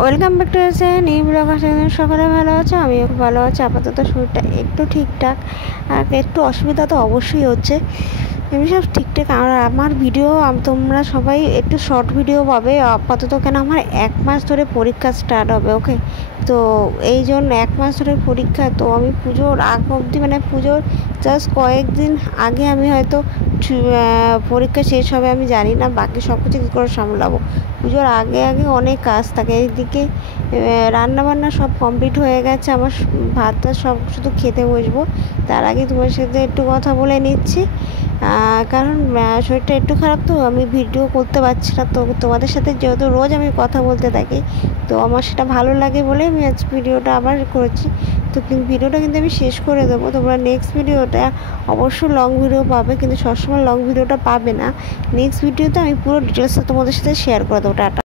Welcome back to new blog. সকালে ভালো আছে, আমিও খুব ভালো আছি। আপাতত শরীরটা একটু ঠিকঠাক, আর একটু অসুবিধা তো অবশ্যই হচ্ছে, এমনি সব ঠিকঠাক। আর আমার ভিডিও তোমরা সবাই একটু শর্ট ভিডিও পাবে আপাতত, কেন আমার 1 মাস ধরে পরীক্ষা স্টার্ট হবে। ওকে, তো এই জন্য 1 মাস ধরে পরীক্ষা, তো আমি পুজোর আগ অবধি, মানে পুজোর জাস্ট কয়েকদিন আগে আমি হয়তো পরীক্ষা শেষ হবে, আমি জানি না বাকি সব কিছু কী করে সামলাবো। পুজোর আগে আগে অনেক কাজ থাকে। এইদিকে রান্নাবান্না সব কমপ্লিট হয়ে গেছে, আমার ভাতটা সব শুধু খেতে বসবো। তার আগে তোমার সাথে একটু কথা বলে নিচ্ছি, কারণ শরীরটা একটু খারাপ, তো আমি ভিডিও করতে পারছি না। তো তোমাদের সাথে যেহেতু রোজ আমি কথা বলতে থাকি, তো আমার সেটা ভালো লাগে বলে আমি আজ ভিডিওটা আবার করেছি। তো কিন্তু ভিডিওটা কিন্তু আমি শেষ করে দেবো। তোমরা নেক্সট ভিডিওটা অবশ্যই লং ভিডিও পাবে, কিন্তু সবসময় লং ভিডিওটা পাবে না। নেক্সট ভিডিওতে আমি পুরো ডিটেলসটা তোমাদের সাথে শেয়ার করে দেবো। টাটা।